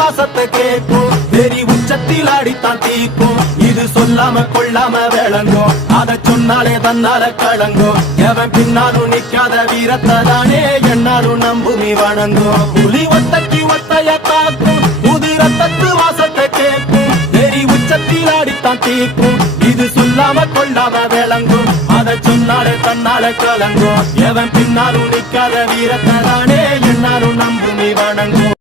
வாசத்தை கேட்கும், வெறி உச்சத்தில் ஆடித்தான் தீக்கும். இது சொல்லாம கொள்ளாம விளங்கும், அதை சொன்னாலே தன்னால கலங்கும். எவன் பின்னாலும் நிக்காத வீரத்தை தானே என்னாலும் நம்புமி வணங்கும். புலி ஒத்தைக்கு ஒத்தைய தாக்கும், புது ரத்தத்து வாசத்தை கேட்கும், வெறி உச்சத்தில் ஆடித்தான் தீக்கும். இது சொல்லாம கொள்ளாம விளங்கும், அதை சொன்னாலே தன்னால கலங்கும். எவன் பின்னாலும் நிக்காத வீரத்தை தானே என்னாலும் நம்புமி வணங்கும்.